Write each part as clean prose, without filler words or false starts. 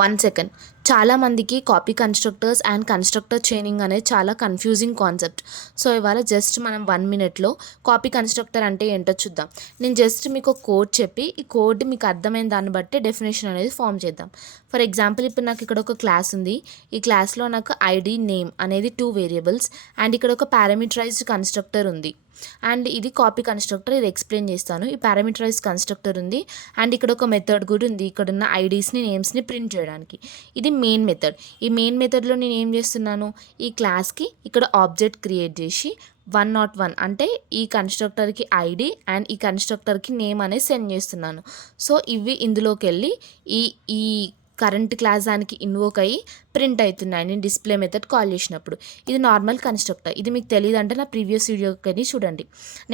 One second. చాలామందికి copy constructors and constructor chaining అనేది చాలా కన్ఫ్యూజింగ్ కాన్సెప్ట్. సో ఇవాళ జస్ట్ మనం 1 minute కాపీ కన్స్ట్రక్టర్ అంటే ఏంటో చూద్దాం. నేను జస్ట్ మీకు ఒక కోడ్ చెప్పి ఈ కోడ్ మీకు అర్థమైన దాన్ని బట్టి డెఫినేషన్ అనేది ఫామ్ చేద్దాం. ఫర్ ఎగ్జాంపుల్ ఇప్పుడు నాకు ఇక్కడ ఒక క్లాస్ ఉంది. ఈ క్లాస్లో నాకు ఐడి నేమ్ అనేది 2 వేరియబుల్స్ అండ్ ఇక్కడ ఒక పారామీటరైజ్డ్ కన్స్ట్రక్టర్ ఉంది. అండ్ ఇది కాపీ కన్స్ట్రక్టర్, ఇది ఎక్స్ప్లెయిన్ చేస్తాను. ఈ పారామీటరైజ్ కన్స్ట్రక్టర్ ఉంది అండ్ ఇక్కడ ఒక మెథడ్ కూడా ఉంది ఇక్కడ ఉన్న ఐడీస్ని నేమ్స్ని ప్రింట్ చేయడానికి. ఇది మెయిన్ మెథడ్. ఈ మెయిన్ మెథడ్లో నేను ఏం చేస్తున్నాను, ఈ క్లాస్కి ఇక్కడ ఆబ్జెక్ట్ క్రియేట్ చేసి 101 అంటే ఈ కన్స్ట్రక్టర్కి ఐడి అండ్ ఈ కన్స్ట్రక్టర్కి నేమ్ అనేది సెండ్ చేస్తున్నాను. సో ఇవి ఇందులోకి వెళ్ళి ఈ ఈ కరెంట్ క్లాస్ దానికి ఇన్వోక్ అయ్యి ప్రింట్ అవుతున్నాయి నేను డిస్ప్లే మెథడ్ కాల్ చేసినప్పుడు. ఇది నార్మల్ కన్స్ట్రక్టర్. ఇది మీకు తెలియదు అంటే నా ప్రీవియస్ వీడియోకి చూడండి.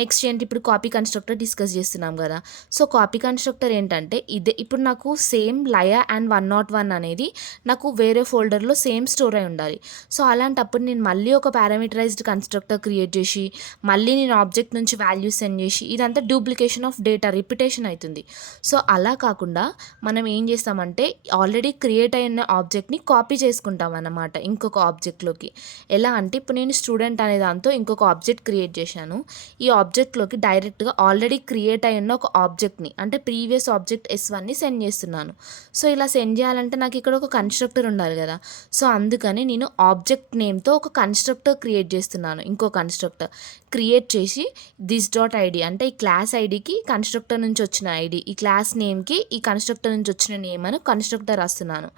నెక్స్ట్ ఏంటి, ఇప్పుడు కాపీ కన్స్ట్రక్టర్ డిస్కస్ చేస్తున్నాం కదా. సో కాపీ కన్స్ట్రక్టర్ ఏంటంటే ఇదే, ఇప్పుడు నాకు సేమ్ లయా అండ్ 101 అనేది నాకు వేరే ఫోల్డర్లో సేమ్ స్టోర్ అయి ఉండాలి. సో అలాంటప్పుడు నేను మళ్ళీ ఒక పారామీటరైజ్డ్ కన్స్ట్రక్టర్ క్రియేట్ చేసి మళ్ళీ నేను ఆబ్జెక్ట్ నుంచి వాల్యూస్ సెండ్ చేసి ఇదంతా డూప్లికేషన్ ఆఫ్ డేటా, రిపిటేషన్ అవుతుంది. సో అలా కాకుండా మనం ఏం చేస్తామంటే ఆల్రెడీ క్రియేట్ అయిన ఆబ్జెక్ట్ని కాపీ చేసుకుంటాం అన్నమాట ఇంకొక ఆబ్జెక్ట్లోకి. ఎలా అంటే ఇప్పుడు నేను స్టూడెంట్ అనే దాంతో ఇంకొక ఆబ్జెక్ట్ క్రియేట్ చేశాను. ఈ ఆబ్జెక్ట్లోకి డైరెక్ట్గా ఆల్రెడీ క్రియేట్ అయిన ఒక ఆబ్జెక్ట్ని అంటే ప్రీవియస్ ఆబ్జెక్ట్ S1ని సెండ్ చేస్తున్నాను. సో ఇలా సెండ్ చేయాలంటే నాకు ఇక్కడ ఒక కన్స్ట్రక్టర్ ఉండాలి కదా. సో అందుకని నేను ఆబ్జెక్ట్ నేమ్తో ఒక కన్స్ట్రక్టర్ క్రియేట్ చేస్తున్నాను. ఇంకో కన్స్ట్రక్టర్ క్రియేట్ చేసి దిస్ డాట్ ఐడి అంటే ఈ క్లాస్ ఐడికి కన్స్ట్రక్టర్ నుంచి వచ్చిన ఐడి, ఈ క్లాస్ నేమ్కి ఈ కన్స్ట్రక్టర్ నుంచి వచ్చిన నేమ్ అని కన్స్ట్రక్టర్ రాస్తున్నాను.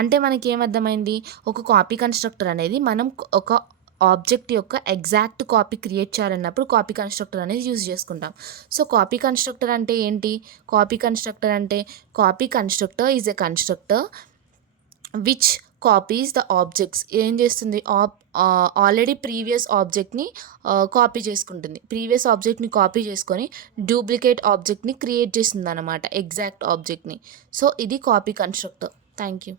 అంటే మనకి ఏమర్థమైంది, ఒక కాపీ కన్స్ట్రక్టర్ అనేది మనం ఒక ఆబ్జెక్ట్ యొక్క ఎగ్జాక్ట్ కాపీ క్రియేట్ చేయాలన్నప్పుడు కాపీ కన్స్ట్రక్టర్ అనేది యూజ్ చేసుకుంటాం. సో కాపీ కన్స్ట్రక్టర్ అంటే ఏంటి, copy constructor is a constructor which copies the objects. ఏం చేస్తుంది, ఆల్రెడీ ప్రీవియస్ ఆబ్జెక్ట్ని కాపీ చేసుకుంటుంది. ప్రీవియస్ ఆబ్జెక్ట్ని కాపీ చేసుకొని డూప్లికేట్ ఆబ్జెక్ట్ని క్రియేట్ చేస్తుంది అనమాట, ఎగ్జాక్ట్ ఆబ్జెక్ట్ని. సో ఇది కాపీ కన్స్ట్రక్టర్. Thank you.